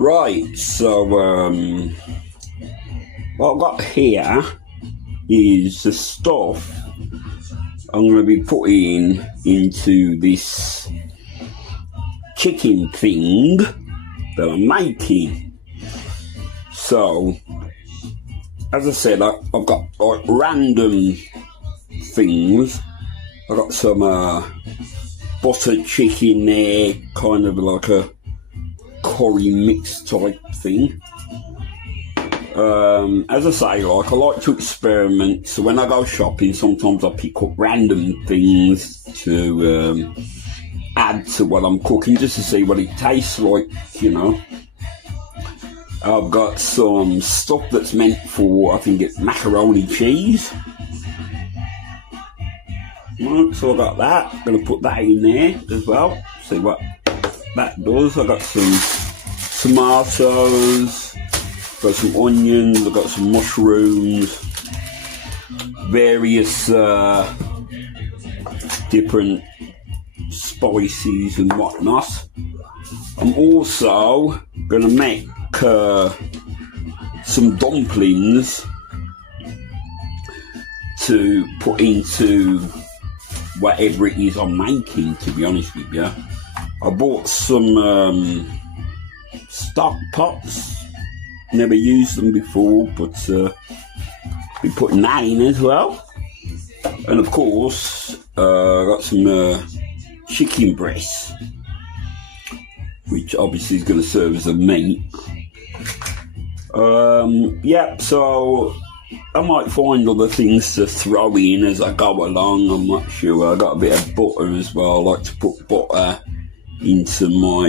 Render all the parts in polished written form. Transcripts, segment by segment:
Right, so what I've got here is the stuff I'm going to be putting into this chicken thing that I'm making. So, as I said, I've got like random things. I've got some buttered chicken there, kind of like a curry mix type thing. As I say, like I like to experiment, so when I go shopping sometimes I pick up random things to add to what I'm cooking just to see what it tastes like, you know. I've got some stuff that's meant for, I think it's macaroni cheese. Right, so I got that. I'm going to put that in there as well, see what that does. I've got some tomatoes, got some onions, I've got some mushrooms, various different spices and whatnot. I'm also going to make some dumplings to put into whatever it is I'm making, to be honest with you. I bought some stock pots, never used them before, but be putting that in as well. And of course, I got some chicken breasts, which obviously is going to serve as a meat. Yeah, so I might find other things to throw in as I go along, I'm not sure. I got a bit of butter as well. I like to put butter into my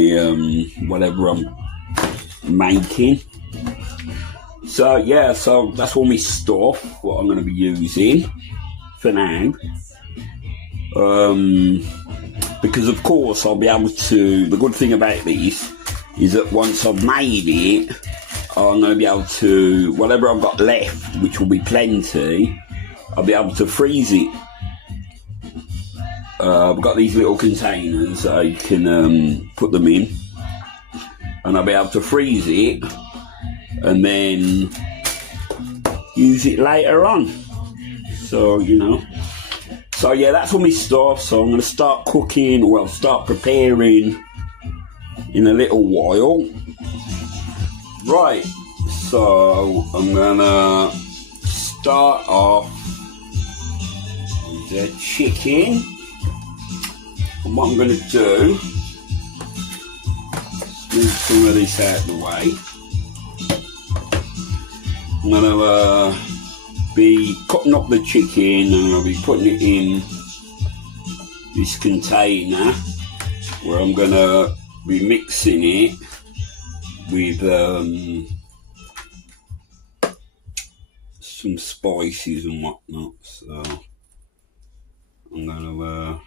whatever I'm making. So yeah, so that's all my stuff, what I'm going to be using for now. Because of course I'll be able to, the good thing about this is that once I've made it, I'm going to be able to, whatever I've got left, which will be plenty, I'll be able to freeze it. I've got these little containers I can put them in, and I'll be able to freeze it and then use it later on. So, you know. So yeah, that's all my stuff. So I'm going to start cooking, well, start preparing in a little while. Right, so I'm gonna start off with the chicken. And what I'm gonna do is move some of this out of the way. I'm gonna be cutting up the chicken and I'll be putting it in this container where I'm gonna be mixing it with some spices and whatnot. So I'm gonna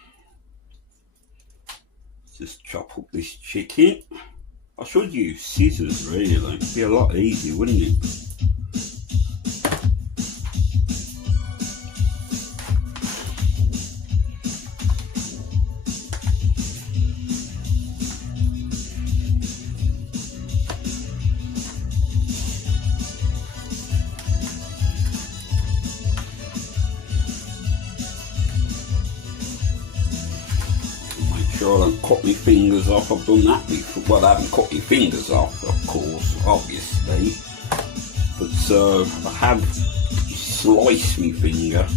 just chop up this chicken. I should use scissors really, it'd be a lot easier, wouldn't it? Sure I don't cut my fingers off. I've done that before. Well, I haven't cut my fingers off, of course, obviously. But I have sliced my finger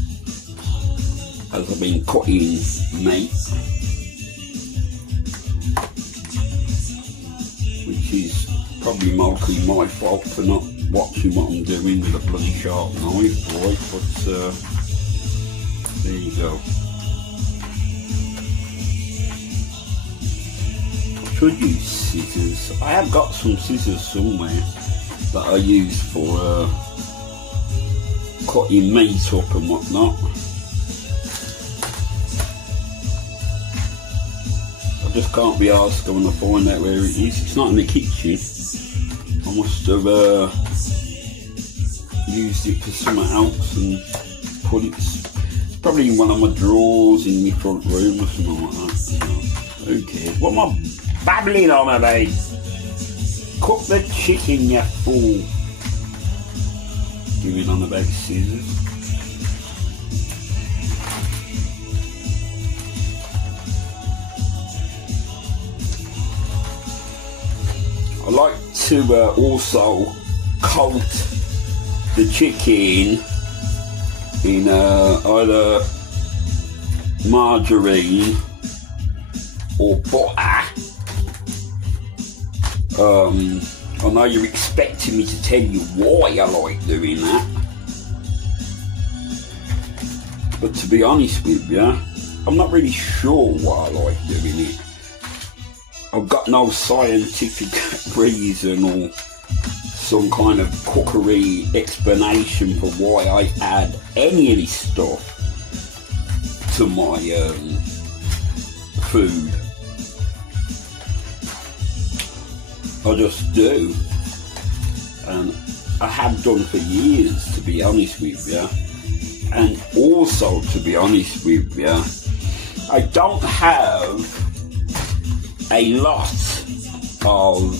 as I've been cutting meat, which is probably mostly my fault for not watching what I'm doing with a bloody sharp knife, right? But there you go. Should use scissors. I have got some scissors somewhere that I use for cutting meat up and whatnot. I just can't be arsed going to find out where it is. It's not in the kitchen. I must have used it for something else and put it. It's probably in one of my drawers in my front room or something like that. So, who cares? What am I babbling on about? cook the chicken, you fool. Giving on about scissors. I like to also coat the chicken in either margarine or butter. I know you're expecting me to tell you why I like doing that, but to be honest with you, I'm not really sure why I like doing it. I've got no scientific reason or some kind of cookery explanation for why I add any of this stuff to my food. I just do, and I have done for years, to be honest with you. And also, to be honest with you, I don't have a lot of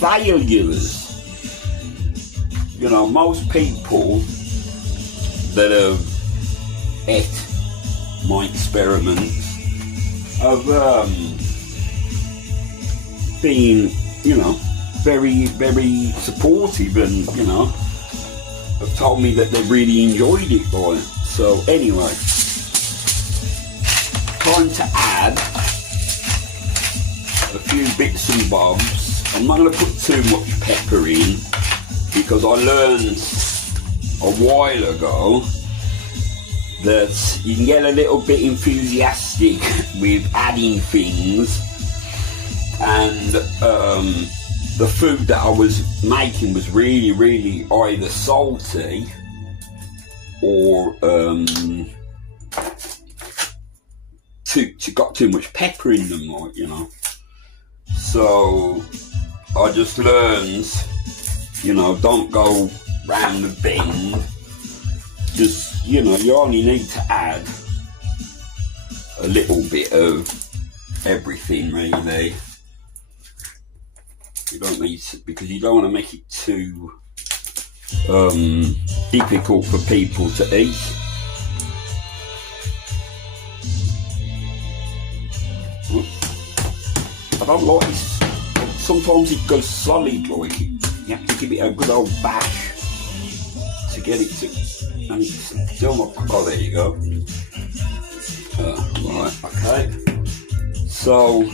failures. You know, most people that have ate my experiments have been, you know, very, very supportive, and, you know, have told me that they really enjoyed it, boy. So anyway, time to add a few bits and bobs. I'm not going to put too much pepper in, because I learned a while ago that you can get a little bit enthusiastic with adding things, and the food that I was making was really, really either salty or got too much pepper in them, like, you know. So I just learned, you know, don't go round the bend. Just, you know, you only need to add a little bit of everything, really. You don't need to, because you don't want to make it too difficult for people to eat. I don't like this. Sometimes it goes solid, like it. You have to give it a good old bash to get it to, and it's still not. Oh, there you go. Right, okay. So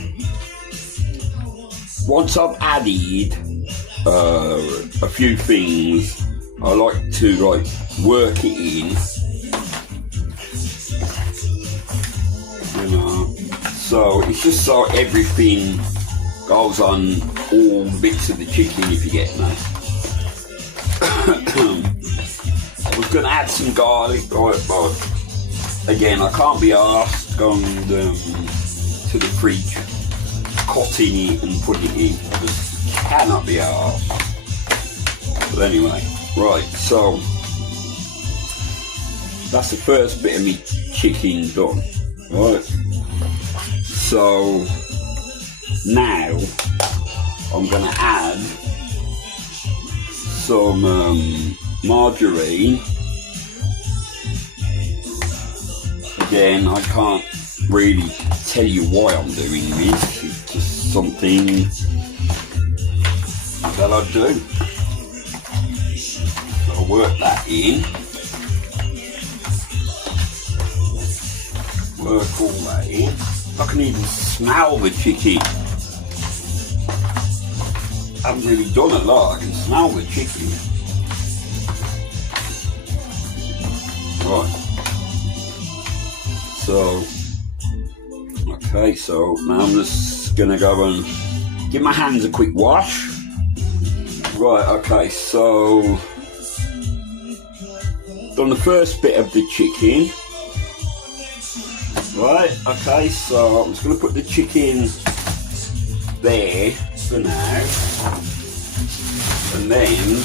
once I've added a few things, I like to work it in. You know, so it's just so everything goes on all bits of the chicken, if you get me. I was going to add some garlic, but again, I can't be arsed going to the fridge, cutting it and putting it in. I just cannot be arsed. But anyway, right, so that's the first bit of me chicken done. Right, so now I'm going to add some margarine. Again, I can't really tell you why I'm doing this. It's just something that I do. So I'll work that in. Work all that in. I can even smell the chicken. I haven't really done a lot. I can smell the chicken. Right. So, okay, so now I'm just gonna go and give my hands a quick wash. Right, okay, so done the first bit of the chicken. Right, okay, so I'm just gonna put the chicken there for now, and then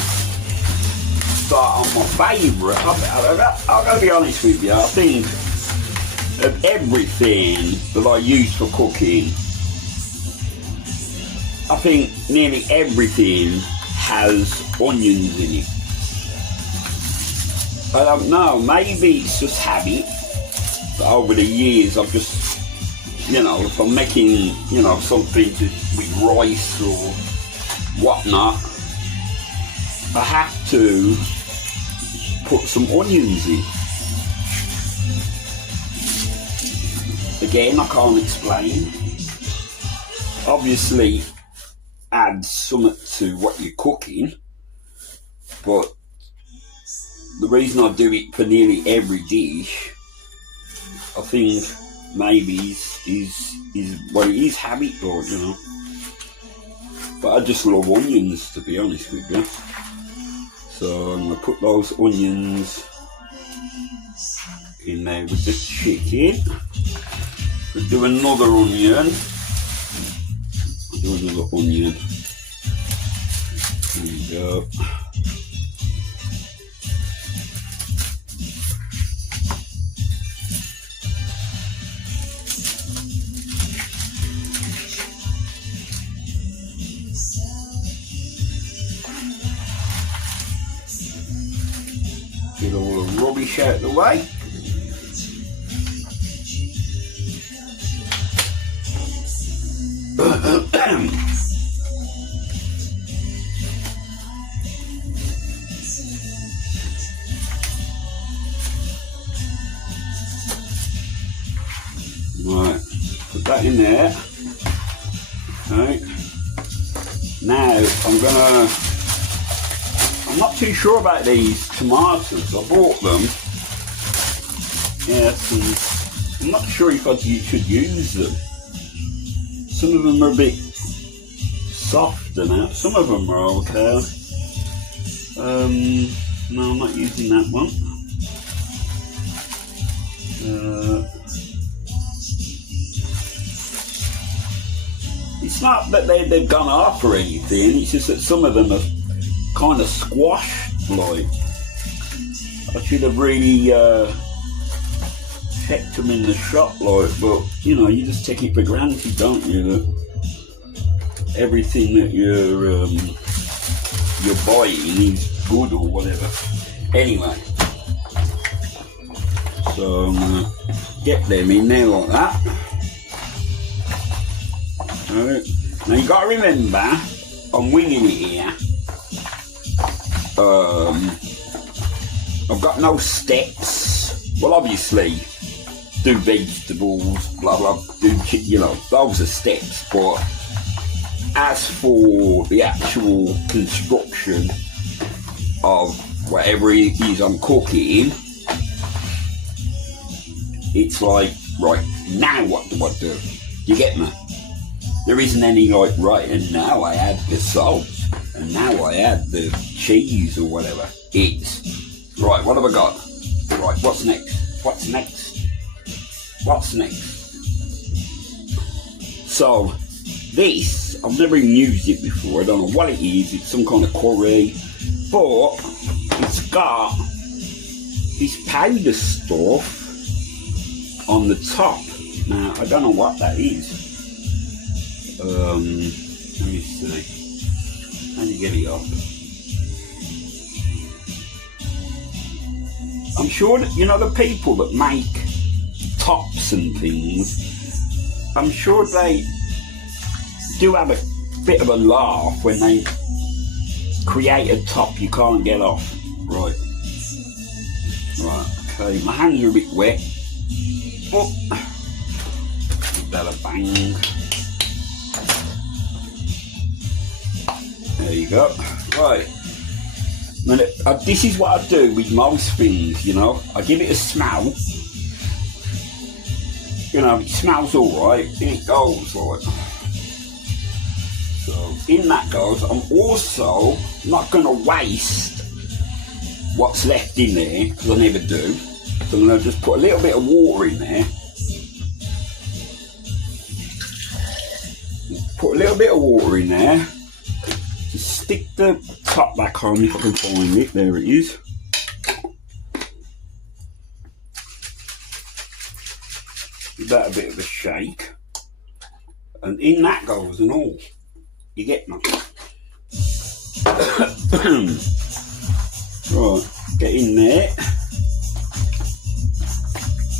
start on my favourite. I'm gonna be honest with you, I think of everything that I use for cooking, I think nearly everything has onions in it. I don't know, maybe it's just habit. But over the years I've just, you know, if I'm making, you know, something with rice or whatnot, I have to put some onions in. Again, I can't explain. Obviously, add something to what you're cooking, but the reason I do it for nearly every dish, I think maybe is what it is, habit, or you know. But I just love onions, to be honest with you. So I'm gonna put those onions in there with the chicken. We'll do another onion. I'll do another onion. There we go. Get all the rubbish out of the way. Right, put that in there. Right. Now I'm not too sure about these tomatoes. I bought them. Yes, and I'm not sure if you should use them. Some of them are a bit softer now. Some of them are okay. No, I'm not using that one. It's not that they've gone off or anything. It's just that some of them are kind of squashed, like. I should have really checked them in the shop, like, but you know, you just take it for granted, don't you, that everything that you're buying is good or whatever. Anyway, so I'm gonna get them in there like that. Alright. Now you gotta remember, I'm winging it here. I've got no steps. Well, obviously, do vegetables, blah blah, you know, those are steps. But as for the actual construction of whatever it is I'm cooking, it's like, right, now what do I do? You get me? There isn't any like, right, and now I add the salt, and now I add the cheese or whatever. It's, right, what have I got? Right, what's next? What's next? What's next? So, this, I've never even used it before. I don't know what it is. It's some kind of curry. But, it's got this powder stuff on the top. Now, I don't know what that is. Let me see. How do you get it off? I'm sure that, you know, the people that make tops and things, I'm sure they do have a bit of a laugh when they create a top you can't get off. Right. Right, okay. My hands are a bit wet. Oh. Give that a bang. There you go. Right. Now, this is what I do with most things, you know. I give it a smell. You know, it smells alright, in it goes, like. So, in that goes, I'm also not going to waste what's left in there, because I never do. So I'm going to just put a little bit of water in there. Put a little bit of water in there. Just stick the top back on if I can find it. There it is. Give that a bit of a shake. And in that goes and all. You get me? Right, get in there.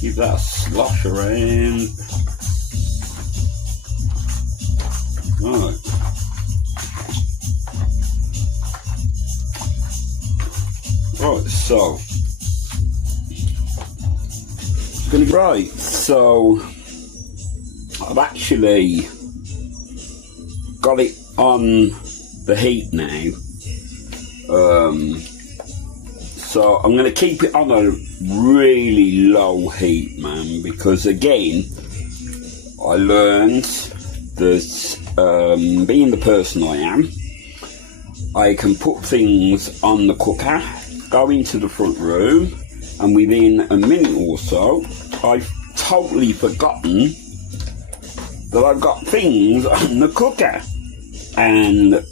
Give that a slosh around. Right. Right, so right, so I've actually got it on the heat now. So I'm going to keep it on a really low heat, man, because again, I learned that being the person I am, I can put things on the cooker, go into the front room, and within a minute or so, I've totally forgotten that I've got things on the cooker. And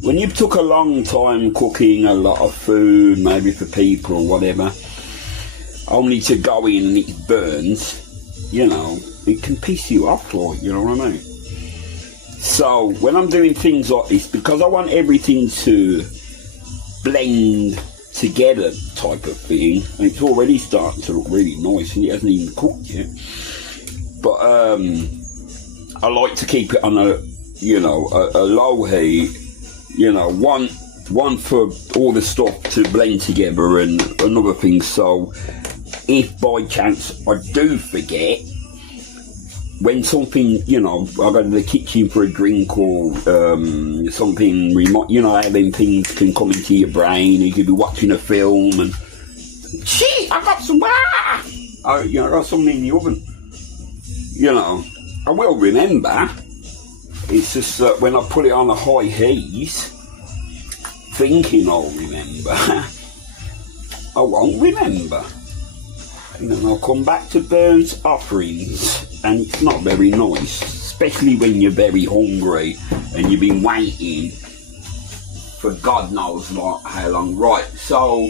when you took a long time cooking a lot of food, maybe for people or whatever, only to go in and it burns, you know, it can piss you off, like, you know what I mean? So when I'm doing things like this, because I want everything to blend together type of thing, and it's already starting to look really nice and it hasn't even cooked yet, but I like to keep it on a, you know, a low heat, you know, one for all the stuff to blend together and another thing, so if by chance I do forget, when something, you know, I go to the kitchen for a drink or something, you know how them things can come into your brain. You could be watching a film and, shit, I got some, you know, I got something in the oven. You know, I will remember. It's just that when I put it on a high heat, thinking I'll remember, I won't remember. And then I'll come back to burnt offerings. And it's not very nice, especially when you're very hungry and you've been waiting for God knows not how long. Right, so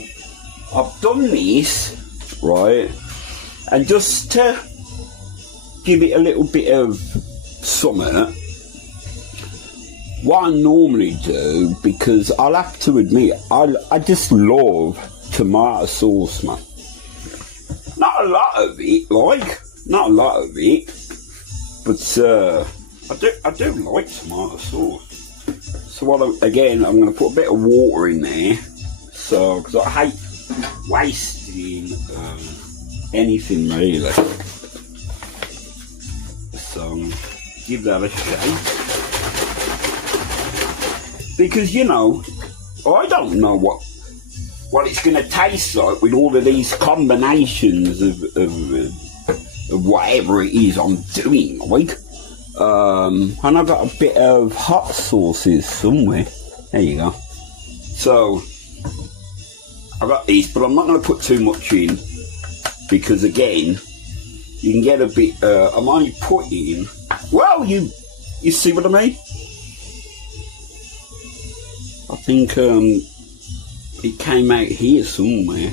I've done this, right, and just to give it a little bit of summer, what I normally do, because I'll have to admit, I just love tomato sauce, man. Not a lot of it, like. Not a lot of it, but I do like tomato sauce. So again, I'm going to put a bit of water in there, so because I hate wasting anything really. So give that a shake, because you know I don't know what it's going to taste like with all of these combinations of whatever it is I'm doing, like. And I've got a bit of hot sauces somewhere. There you go. So I've got these, but I'm not going to put too much in, because again, you can get a bit. I'm only putting. Well, you see what I mean? I think it came out here somewhere.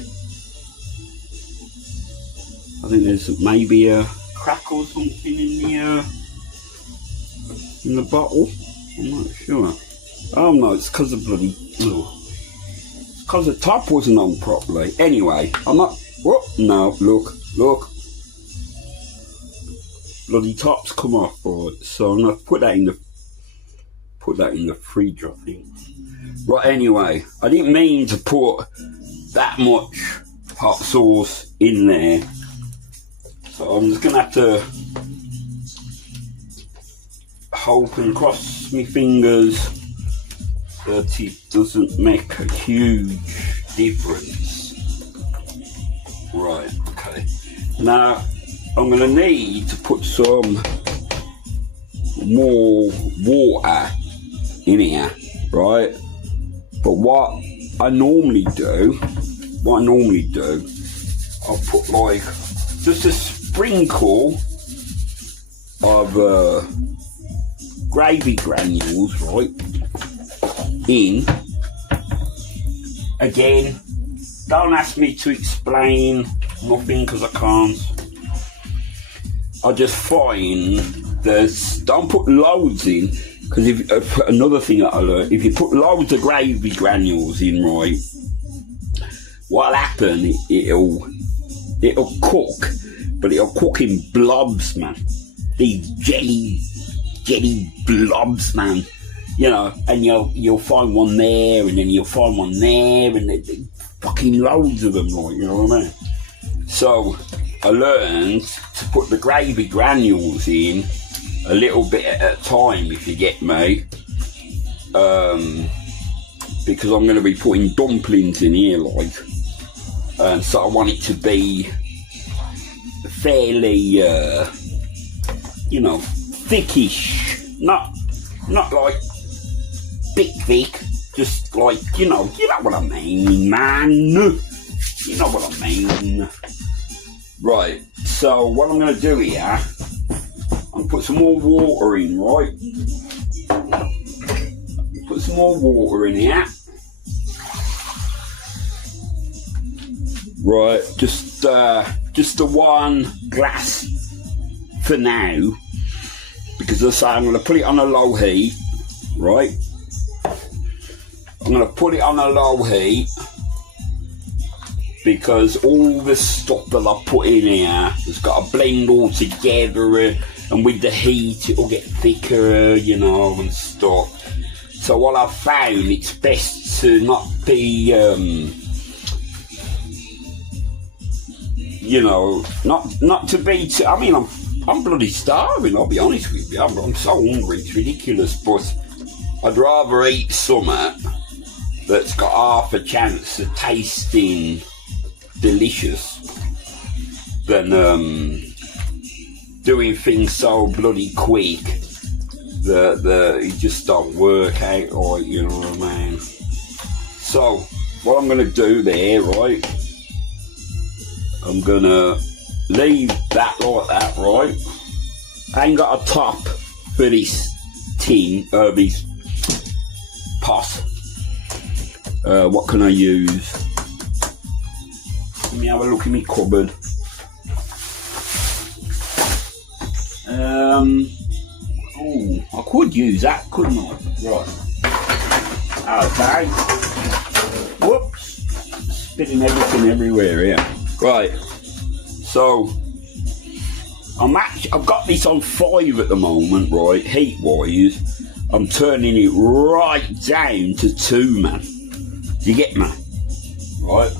I think there's maybe a crack or something in the bottle. I'm not sure. Oh no, it's because of bloody. It's because the top wasn't on properly. Anyway, I'm not. What? No, look. Bloody top's come off, right? So I'm gonna put that in the fridge, I think. Right. Anyway, I didn't mean to put that much hot sauce in there. So I'm just going to have to hope and cross my fingers that it doesn't make a huge difference. Right, okay. Now, I'm going to need to put some more water in here, right? But what I normally do, I'll put like just a sprinkle of gravy granules, right, in. Again, don't ask me to explain nothing, because I can't. I just find don't put loads in, Because if another thing that I learned, if you put loads of gravy granules in, right, what'll happen? It'll cook, but it'll cook in blobs, man. These jelly blobs, man. You know, and you'll find one there, and then you'll find one there, and there's fucking loads of them, like, you know what I mean? So I learned to put the gravy granules in a little bit at a time, if you get me, because I'm going to be putting dumplings in here, like, and so I want it to be fairly, you know, thickish, not like thick, just like, you know what I mean, man, you know what I mean. Right, so what I'm going to do here, I'm going to put some more water in, right? Put some more water in here. Right, just the 1 glass for now, because as I say, I'm going to put it on a low heat, right? I'm going to put it on a low heat because all the stuff that I put in here has got to blend all together, and with the heat it'll get thicker, you know, and stuff. So what I've found, it's best to not be, you know, not to be too, I mean, I'm bloody starving, I'll be honest with you. I'm so hungry, it's ridiculous, but I'd rather eat something that's got half a chance of tasting delicious than doing things so bloody quick that it just don't work out, right, you know what I mean? So what I'm going to do there, right, I'm going to leave that like that, right? I ain't got a top for this tin, this pot. What can I use? Let me have a look in my cupboard. Oh, I could use that, couldn't I? Right. Okay. Whoops. Spitting everything everywhere here. Right. So I've got this on 5 at the moment, right? Heat wise, I'm turning it right down to 2, man. Do you get me? Right.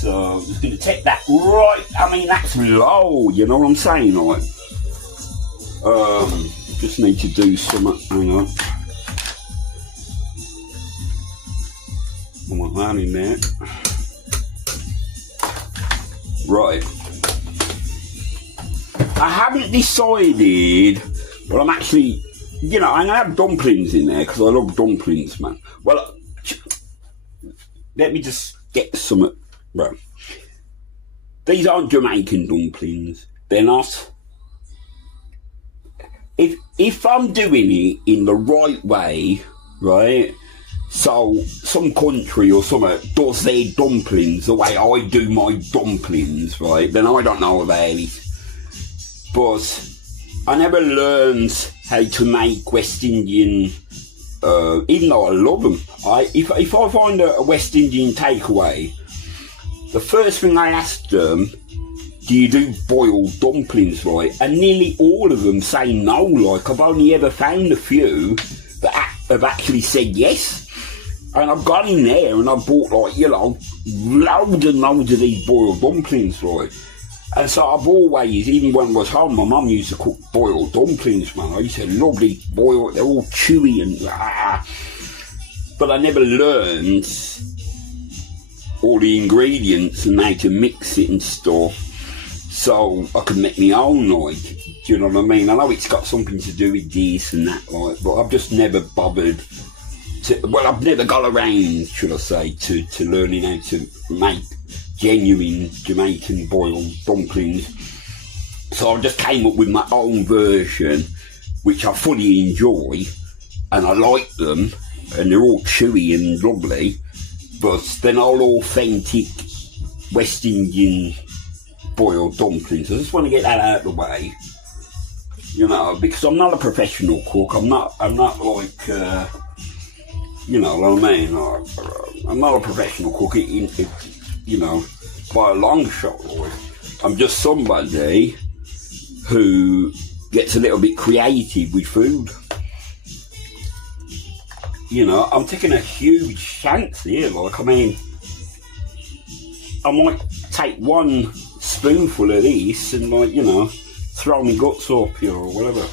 So I'm just going to take that right. I mean, that's low. You know what I'm saying, right? Just need to do some. Hang on. I want that in there. Right. I haven't decided, but I'm actually, you know, I'm going to have dumplings in there because I love dumplings, man. Well, let me just get some. Right. These aren't Jamaican dumplings. They're not. If I'm doing it in the right way, right? So some country or something does their dumplings the way I do my dumplings, right? Then I don't know about it. But I never learned how to make West Indian, even though I love them. If I find a West Indian takeaway, the first thing I ask them, do you do boiled dumplings, right? And nearly all of them say no, like, I've only ever found a few that have actually said yes. And I've gone in there and I've bought, like, you know, loads and loads of these boiled dumplings, right? And so I've always, even when I was home, my mum used to cook boiled dumplings, man. I used to love these boiled, they're all chewy and but I never learned all the ingredients and how to mix it and stuff, so I could make my own, like, do you know what I mean? I know it's got something to do with this and that, like, but I've just never bothered to, well, I've never got around, should I say, to learning how to make genuine Jamaican boiled dumplings. So I just came up with my own version, which I fully enjoy, and I like them, and they're all chewy and lovely, but they're not all authentic West Indian boiled dumplings. I just want to get that out of the way. You know, because I'm not a professional cook. I'm not like, you know what I mean? I'm not a professional cook, you know, by a long shot. Like. I'm just somebody who gets a little bit creative with food. You know, I'm taking a huge chance here. Like, I mean, I might take one spoonful of this and, like, you know, throw my guts up here or whatever.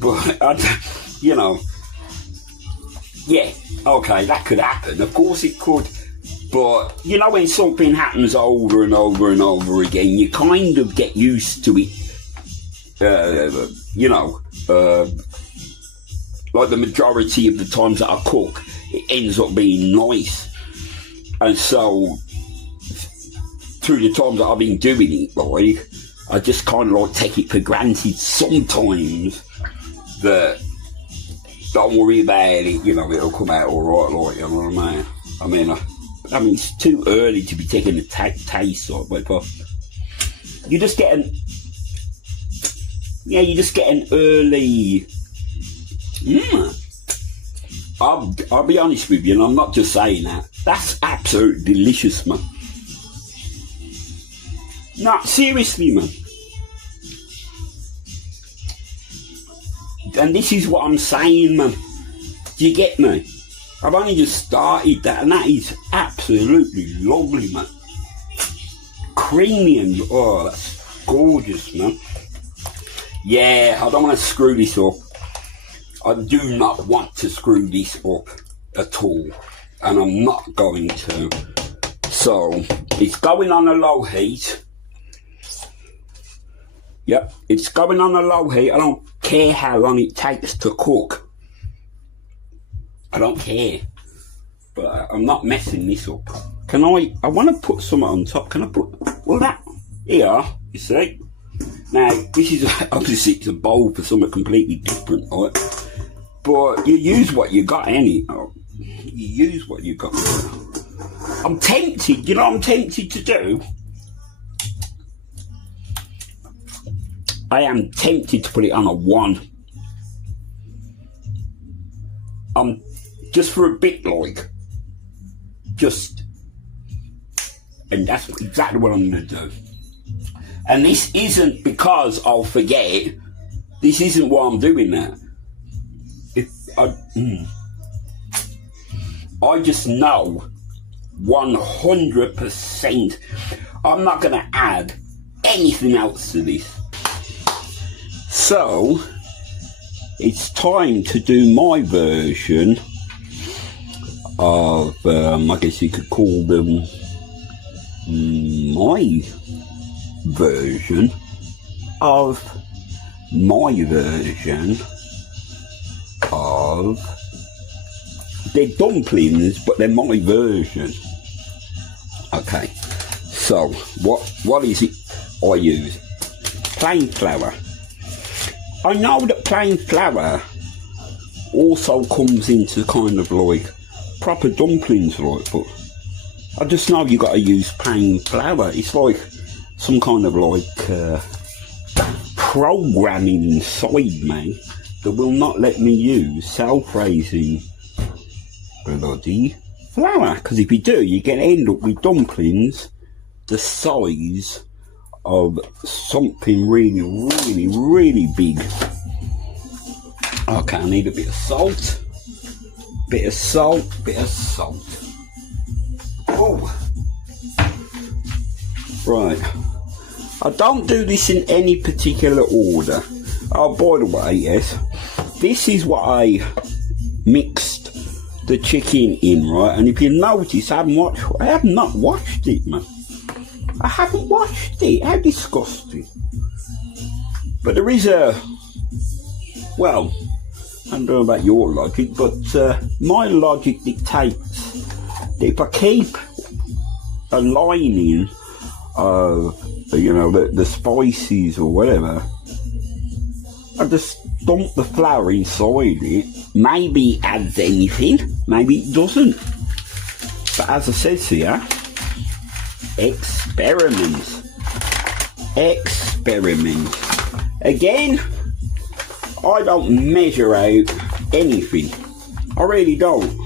But, you know, yeah, okay, that could happen. Of course it could. But, you know, when something happens over and over and over again, you kind of get used to it. You know, like the majority of the times that I cook, it ends up being nice. And so, through the times that I've been doing it, like, I just kind of like take it for granted sometimes that don't worry about it, you know, it'll come out alright, like, you know what I mean? I mean, it's too early to be taking a taste of it, but you just get an early. I'll be honest with you, and I'm not just saying that. That's absolutely delicious, man. No, seriously, man. And this is what I'm saying, man. Do you get me? I've only just started that, and that is absolutely lovely, man. Creamy and, oh, that's gorgeous, man. Yeah, I don't want to screw this up. I do not want to screw this up at all, and I'm not going to. So, it's going on a low heat. Yep, it's going on a low heat. I don't care how long it takes to cook. I don't care. But I'm not messing this up. Can I want to put some on top. Can I put, well, that, here, you see? Now, this is, obviously it's a bowl for something completely different, right? But you use what you got, anyhow. You use what you got. I'm tempted, you know what I'm tempted to do? I am tempted to put it on a 1. Just for a bit, like. Just. And that's exactly what I'm going to do. And this isn't because I'll forget. This isn't why I'm doing that. I just know 100% I'm not going to add anything else to this. So, it's time to do my version of, I guess you could call them my version of they're dumplings, but they're my version. Okay, so what is it I use? Plain flour. I know that plain flour also comes into kind of like proper dumplings, like, but I just know you got to use plain flour. It's like some kind of like programming inside me that will not let me use self-raising bloody flour. Because if you do, you're going to end up with dumplings the size of something really, really, really big. Okay, I need a bit of salt. Bit of salt. Oh. Right. I don't do this in any particular order. Oh, by the way, yes. This is what I mixed the chicken in, right? And if you notice, I have not watched it, man. I haven't watched it. How disgusting. But there is well, I don't know about your logic, but my logic dictates that if I keep a lining of, you know, the spices or whatever, I just dump the flour inside it. Maybe it adds anything, maybe it doesn't. But as I said here, experiment. Again, I don't measure out anything. I really don't.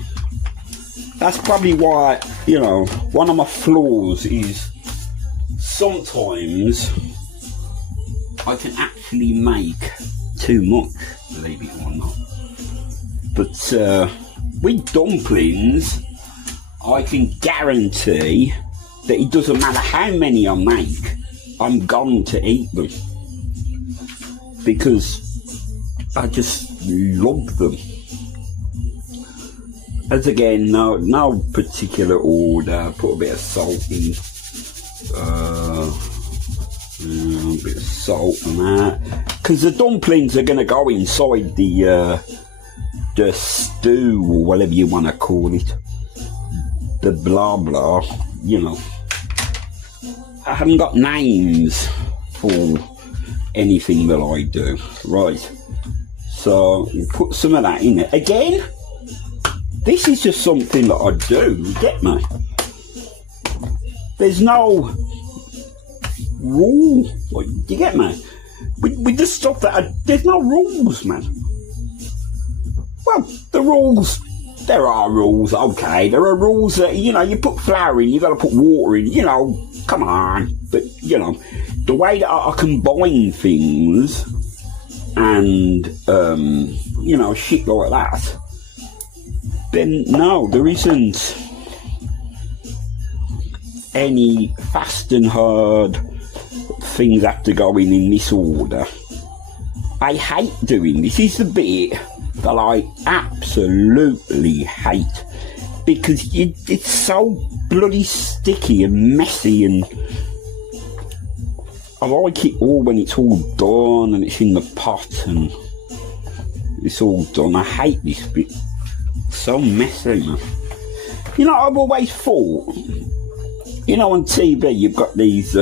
That's probably why, you know, one of my flaws is sometimes I can actually make too much, believe it or not. But with dumplings, I can guarantee that it doesn't matter how many I make, I'm going to eat them. Because I just love them. As again, no particular order. Put a bit of salt in. A bit of salt and that. Because the dumplings are going to go inside the stew, or whatever you want to call it. The blah blah, you know. I haven't got names for anything that I do. Right. So, put some of that in it. Again, this is just something that I do, you get me? There's no rule, you get me? With the stuff that there's no rules, man. Well, the rules, there are rules, okay. There are rules that, you know, you put flour in, you got to put water in, you know, come on. But, you know, the way that I combine things and, you know, shit like that, then no, there isn't any fast and hard things have to go in this order. I hate doing this. This is the bit that I absolutely hate, because it's so bloody sticky and messy, and I like it all when it's all done and it's in the pot and it's all done. I hate this bit. It's so messy, man. You know, I've always thought, you know, on TV you've got these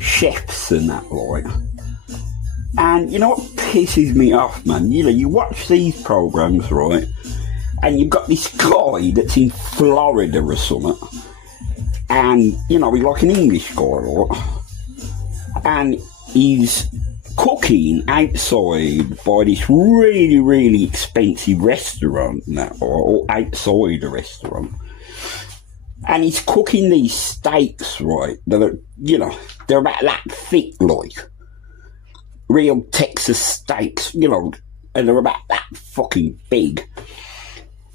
chefs and that, like, and you know what pisses me off, man? You know, you watch these programs, right, and you've got this guy that's in Florida or something, and you know, he's like an English guy, right, and he's cooking outside by this really, really expensive restaurant now, or outside a restaurant. And he's cooking these steaks, right, that are, you know, they're about that thick, like, real Texas steaks, you know, and they're about that fucking big.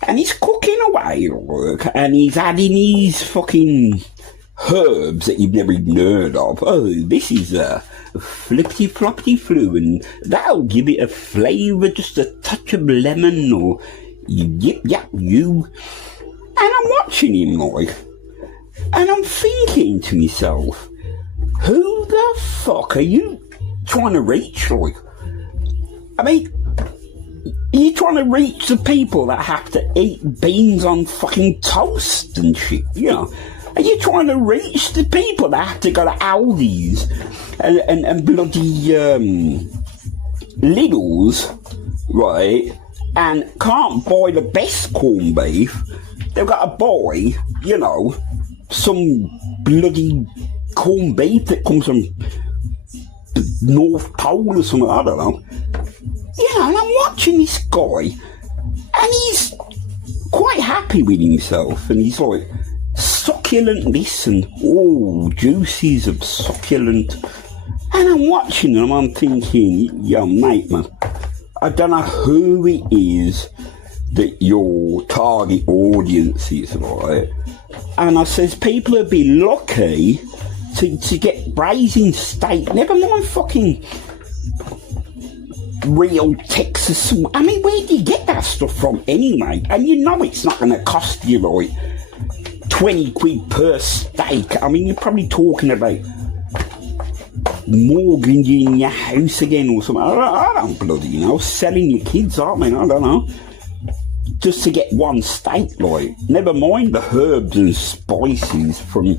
And he's cooking away, look, and he's adding these fucking herbs that you've never even heard of. Oh, this is a flippity floppity flu, and that'll give it a flavour, just a touch of lemon, or yip yap you. And I'm watching him, like, and I'm thinking to myself, who the fuck are you trying to reach, like? I mean, are you trying to reach the people that have to eat beans on fucking toast and shit, you know? Are you trying to reach the people that have to go to Aldi's and bloody Lidl's, right, and can't buy the best corned beef? They've got to buy, you know, some bloody corned beef that comes from the North Pole or something, I don't know. You know, and I'm watching this guy, and he's quite happy with himself, and he's like, succulent this, and oh, juices of succulent. And I'm watching them, I'm thinking, yo, mate, man, I don't know who it is that your target audience is, right? And I says, people would be lucky to get braising steak, never mind fucking real Texas. I mean, where do you get that stuff from anyway? And you know it's not going to cost you like 20 quid per steak. I mean, you're probably talking about mortgaging in your house again or something. I don't bloody know. Selling your kids, I mean, I don't know. Just to get one steak, like. Never mind the herbs and spices from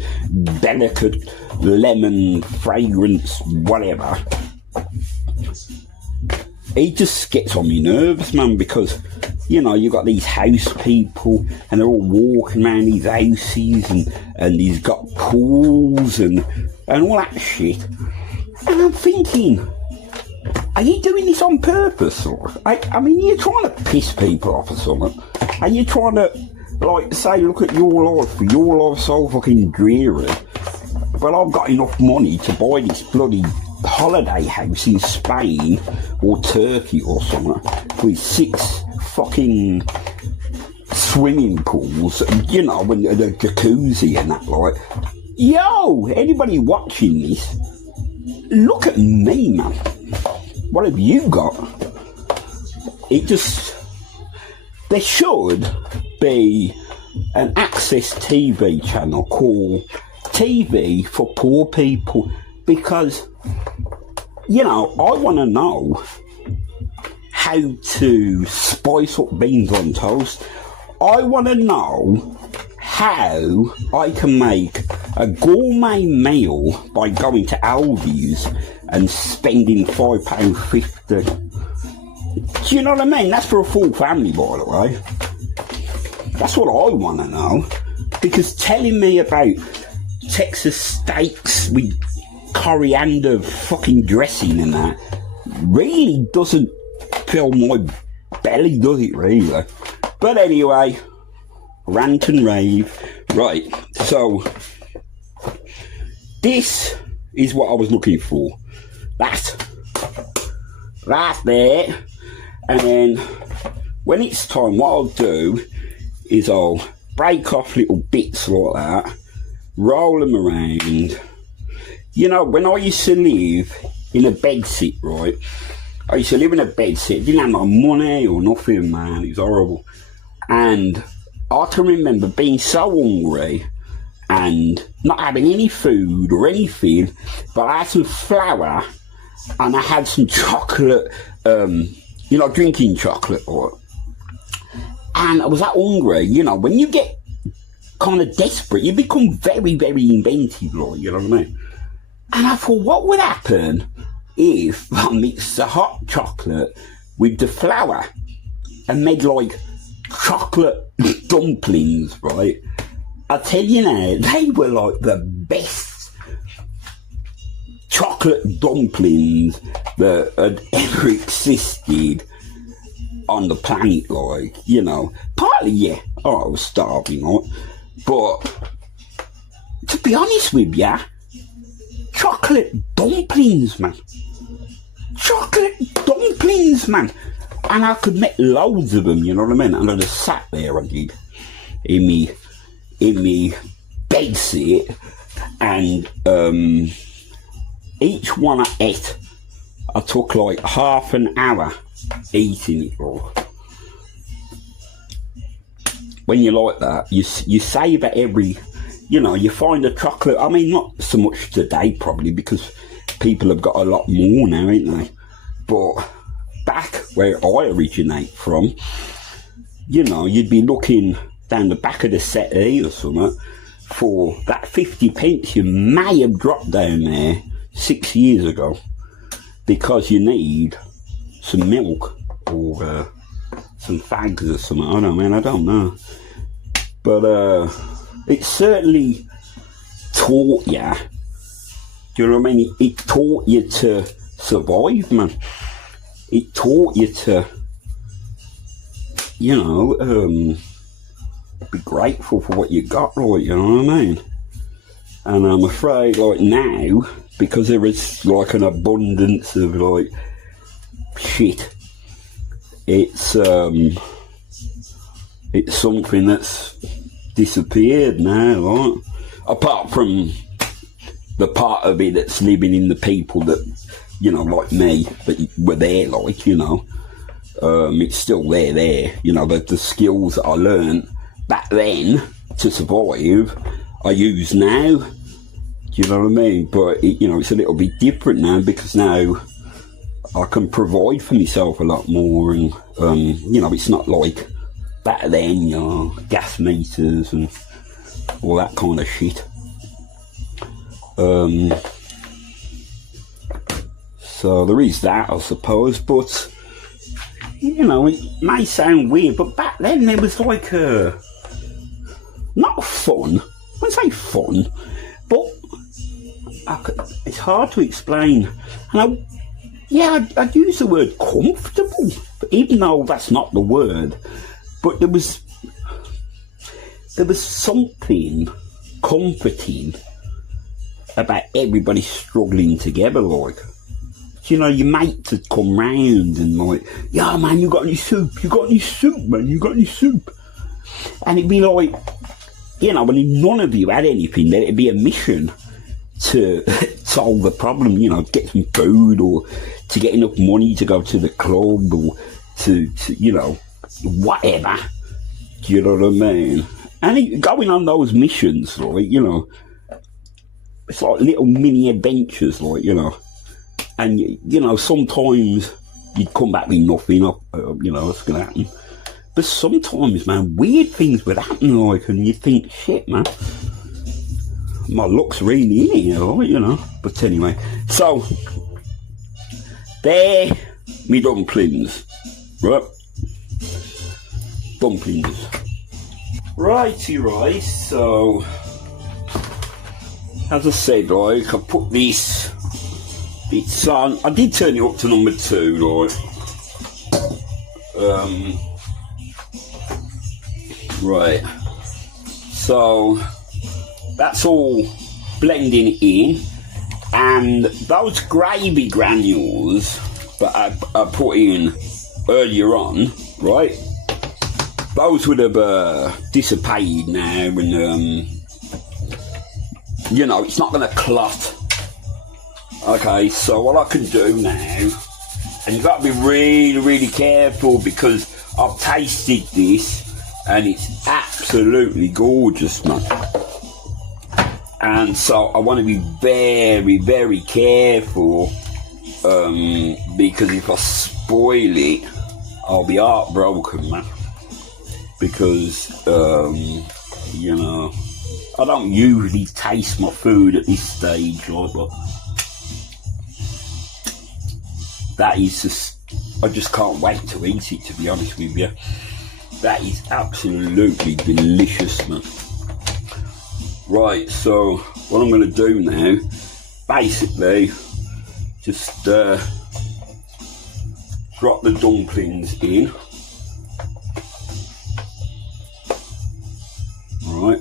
delicate lemon, fragrance, whatever. It just gets on my nerves, man, because, you know, you got these house people and they're all walking around these houses and he's got pools and all that shit. And I'm thinking, are you doing this on purpose? Or, I mean, are you trying to piss people off or something? Are you trying to, like, say, look at your life's so fucking dreary, but I've got enough money to buy this bloody holiday house in Spain or Turkey or something with 6 fucking swimming pools, you know, and the jacuzzi and that, like, yo, anybody watching this, look at me, man. What have you got? There should be an Access TV channel called TV for Poor People, because, you know, I want to know how to spice up beans on toast. I want to know how I can make a gourmet meal by going to Aldi's and spending £5.50. Do you know what I mean? That's for a full family, by the way. That's what I want to know. Because telling me about Texas steaks with coriander fucking dressing and that really doesn't fill my belly, does it, really? But anyway, rant and rave. Right, so this is what I was looking for. That there. And then when it's time, what I'll do is I'll break off little bits like that, roll them around. You know, when I used to live in a bedsit, right? I used to live in a bedsit, didn't have no money or nothing, man. It was horrible. And I can remember being so hungry and not having any food or anything, but I had some flour and I had some chocolate, you know, drinking chocolate, or, and I was that hungry. You know, when you get kind of desperate, you become very, very inventive, like, you know what I mean? And I thought, what would happen if I mixed the hot chocolate with the flour and made like chocolate dumplings, right? I tell you now, they were like the best chocolate dumplings that had ever existed on the planet, like, you know. Partly, yeah, I was starving, right? But to be honest with ya, chocolate dumplings, man. Chocolate dumplings, man. And I could make loads of them, you know what I mean? And I just sat there, I did, in me bedsit, and each one I ate, I took like half an hour eating it all. When you like that, you savour every, you know, you find a chocolate, I mean, not so much today probably, because people have got a lot more now, ain't they? But back where I originate from, you know, you'd be looking down the back of the settee or something for that 50p you may have dropped down there 6 years ago, because you need some milk or some fags or something. I don't know. But it certainly taught you. Do you know what I mean? It taught you to survive, man. It taught you to, you know, be grateful for what you got, right? You know what I mean? And I'm afraid, like, now, because there is like an abundance of like shit, it's something that's disappeared now, right? Apart from the part of it that's living in the people that, you know, like me, that were there, like, you know, it's still there, you know, the skills that I learned back then to survive, I use now. Do you know what I mean? But, you know, it's a little bit different now, because now I can provide for myself a lot more, and, you know, it's not like back then, you know, gas meters and all that kind of shit. So there is that, I suppose, but, you know, it may sound weird, but back then there was like not fun, I wouldn't say fun, but it's hard to explain. And yeah, I'd use the word comfortable, even though that's not the word. But there was something comforting about everybody struggling together, like. You know, your mates would come round and like, yeah, man, you got any soup? You got any soup, man? You got any soup? And it'd be like, you know, when none of you had anything, then it'd be a mission to solve the problem, you know, get some food or to get enough money to go to the club or to you know, whatever. Do you know what I mean? And going on those missions, like, you know, it's like little mini adventures, like, you know. And, you know, sometimes you'd come back with nothing, you know, what's going to happen. But sometimes, man, weird things would happen, like, and you'd think, shit, man, my luck's really in here, like, you know. But anyway, so, there, me dumplings, right? Dumplings. Righty, right, so, as I said, like, I put this... It's on. I did turn it up to number 2, right? Right. So that's all blending in, and those gravy granules that I put in earlier on, right? Those would have dissipated now, and you know, it's not going to clot. Okay, so what I can do now, and you've got to be really, really careful because I've tasted this and it's absolutely gorgeous, man. And so I want to be very, very careful because if I spoil it, I'll be heartbroken, man. Because, you know, I don't usually taste my food at this stage, like, but that is just, I just can't wait to eat it, to be honest with you. That is absolutely delicious, man. Right, so what I'm going to do now, basically, just drop the dumplings in. Right.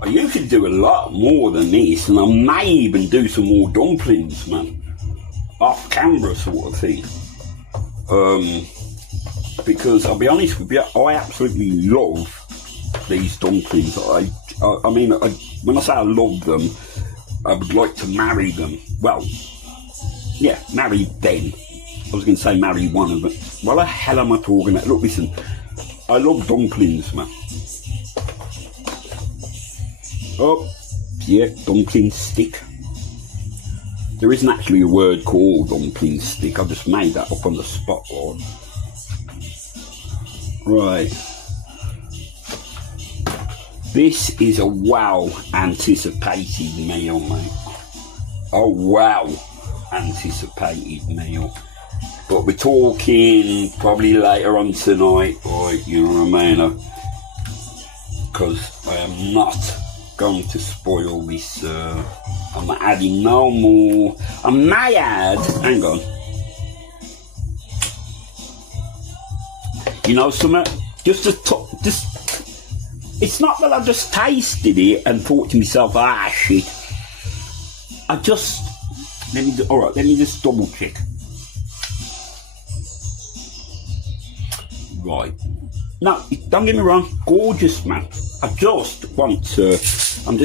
I usually do a lot more than this, and I may even do some more dumplings, man. Off camera sort of thing. Because I'll be honest with you, I absolutely love these dumplings. I mean, when I say I love them, I would like to marry them. Well, yeah, marry them. I was going to say marry one of them. What the hell am I talking about? Look, listen, I love dumplings, man. Oh, yeah, dumpling stick. There isn't actually a word called dumpling stick. I just made that up on the spot, Lord. Right. This is a well anticipated meal, mate. A well anticipated meal. But we're talking probably later on tonight, or you know what I mean? Because I am not going to spoil this. I'm not adding no more. I may add, hang on. You know something? Just it's not that I just tasted it and thought to myself, ah shit. Let me just double check. Right. No, don't get me wrong, gorgeous, man. I'm just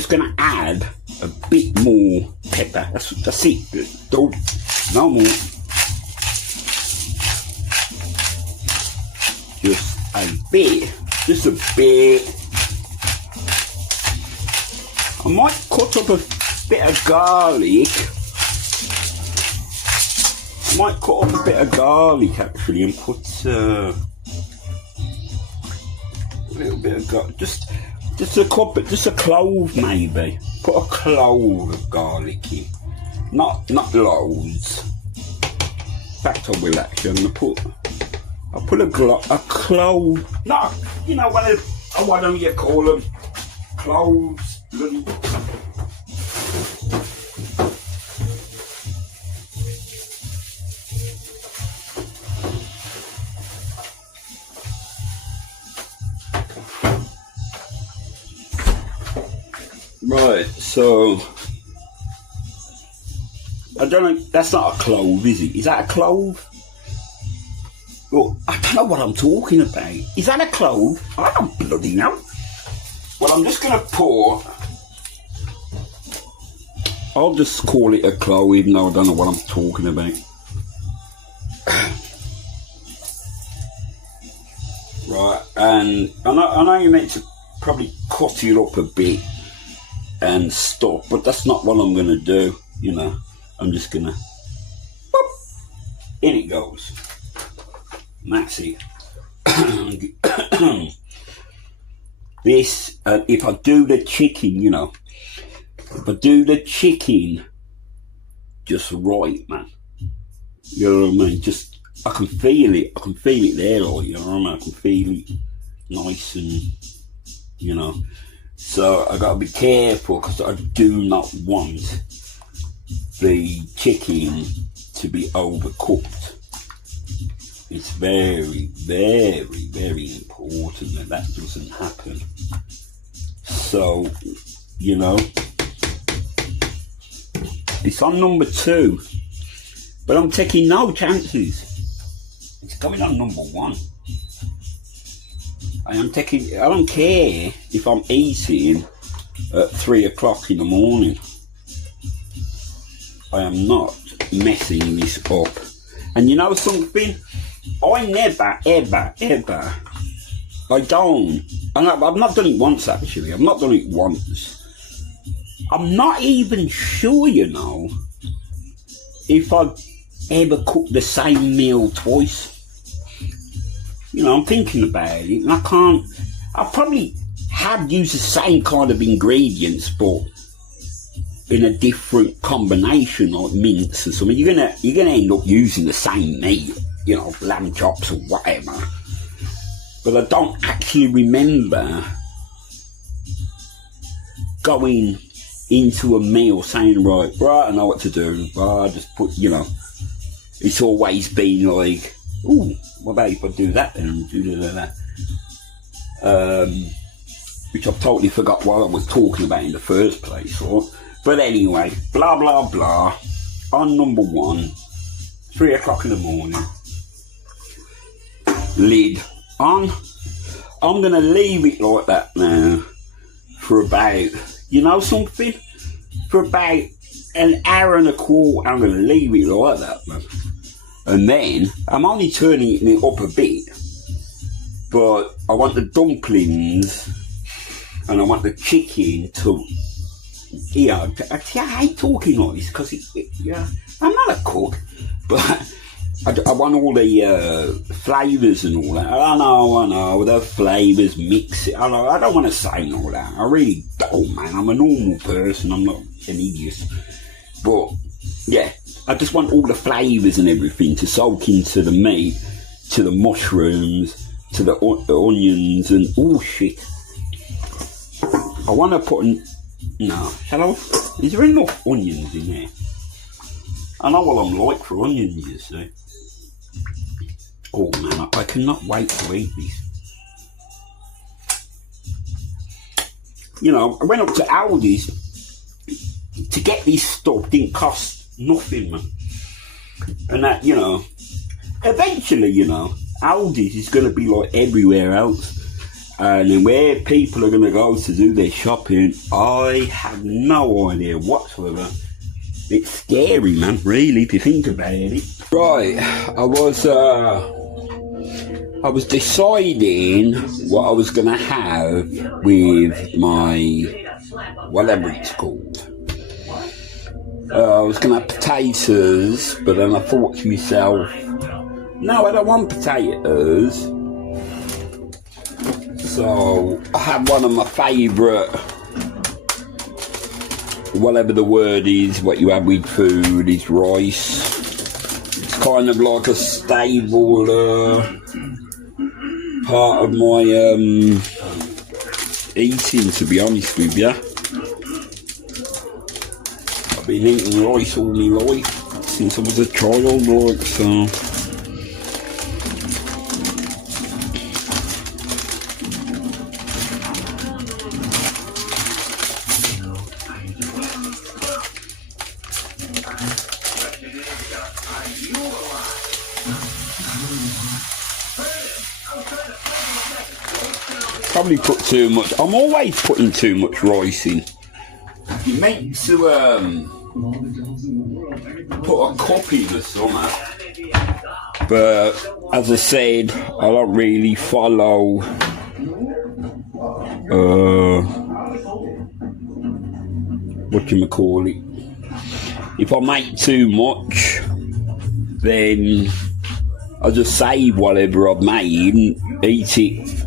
going to add a bit more pepper. That's it. No more. Just a bit. I might cut up a bit of garlic. Actually and put a little bit of garlic. Just a clove maybe. Put a clove of garlic in. Not loads. In fact, I will actually. I'll put a clove. No, you know what don't you call them? Cloves. Right, so I don't know, that's not a clove, is it? Is that a clove? Well, I don't know what I'm talking about. Is that a clove? I don't bloody know. Well, I'm just going to pour. I'll just call it a clove, even though I don't know what I'm talking about. Right, and I know you're meant to probably cut it up a bit and stop, but that's not what I'm going to do, you know. I'm just going to, in it goes. And that's it. This, if I do the chicken, you know, if I do the chicken just right, man, you know what I mean, just, I can feel it there, like, you know what I mean, I can feel it nice and, you know, so I gotta be careful, because I do not want the chicken to be overcooked. It's very, very, very important that that doesn't happen. So, you know, it's on number 2, but I'm taking no chances. It's going on number 1. I don't care if I'm eating at 3 o'clock in the morning. I am not messing this up. And you know something? I never, ever, ever, I don't, and I've not done it once actually, I've not done it once. I'm not even sure, you know, if I've ever cooked the same meal twice. You know, I'm thinking about it, and I probably have used the same kind of ingredients, but in a different combination, like mince or something. You're gonna end up using the same meat, you know, lamb chops or whatever. But I don't actually remember going into a meal saying, right, I know what to do. I just put, you know, it's always been like, ooh, what about if I do that then and do that? Which I've totally forgot what I was talking about in the first place, right? But anyway, blah, blah, blah. On number 1, 3 o'clock in the morning. Lid on. I'm going to leave it like that now for about, you know something? For about an hour and a quarter, I'm going to leave it like that, man. And then, I'm only turning it up a bit, but I want the dumplings and I want the chicken to, you know, I hate talking like this because yeah, I'm not a cook, but I want all the flavours and all that. I know, the flavours mix it. I don't want to say all that. I really don't, man. I'm a normal person. I'm not an idiot. But, yeah, I just want all the flavours and everything to soak into the meat, to the mushrooms, to the onions and all shit. I want to put no, hello? Is there enough onions in there? I know what I'm like for onions, you see. Oh man, I cannot wait to eat this. You know, I went up to Aldi's to get this stuff, didn't cost nothing, man. And that, you know, eventually, you know, Aldi's is going to be like everywhere else. And then where people are going to go to do their shopping, I have no idea whatsoever. It's scary, man, really, if you think about it. Right, I was deciding what I was going to have with my, whatever it's called. I was going to have potatoes, but then I thought to myself, no, I don't want potatoes. So I had one of my favourite, whatever the word is, what you have with food, is rice. It's kind of like a staple part of my eating, to be honest with you. I've been eating rice all my life, since I was a child, like, so. Probably put too much. I'm always putting too much rice in. You meant to put a cup in or something. But as I said, I don't really follow whatchamacallit. If I make too much, then I just save whatever I've made and eat it,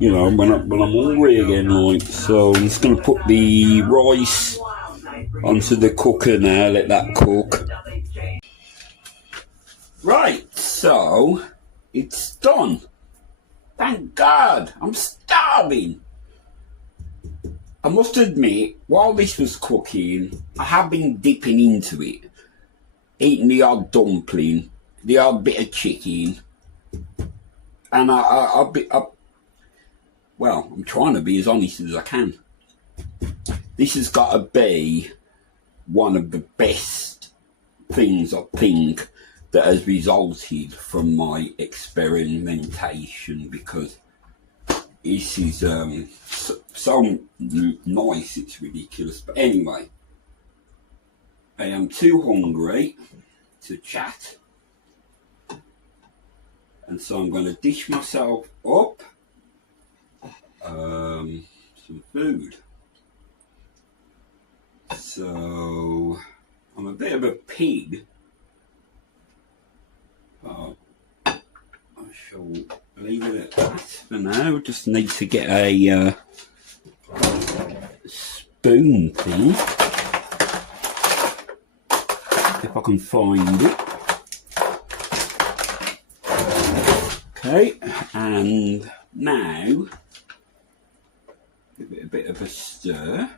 you know, when I'm hungry again, like. So I'm just going to put the rice onto the cooker now, let that cook. Right, so it's done. Thank God, I'm starving. I must admit, while this was cooking, I have been dipping into it, eating the odd dumpling, the odd bit of chicken, and I'm trying to be as honest as I can. This has got to be one of the best things, I think, that has resulted from my experimentation, because this is so nice, it's ridiculous. But anyway, I am too hungry to chat, and so I'm going to dish myself up some food. So I'm a bit of a pig. I shall leave it at that for now. Just need to get a spoon thing, if I can find it. Okay, and now give it a bit of a stir.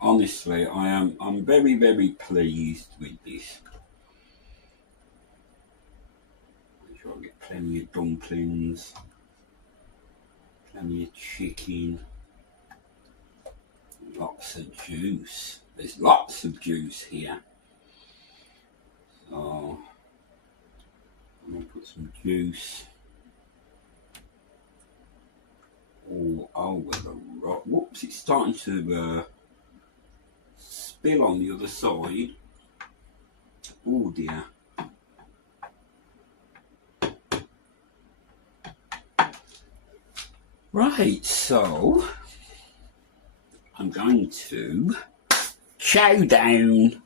Honestly, I'm very, very pleased with this. Make sure I get plenty of dumplings, plenty of chicken, lots of juice. There's lots of juice here. So I'm going to put some juice all over the rock. Whoops, it's starting to spill on the other side. Oh dear. Right, so I'm going to chow down.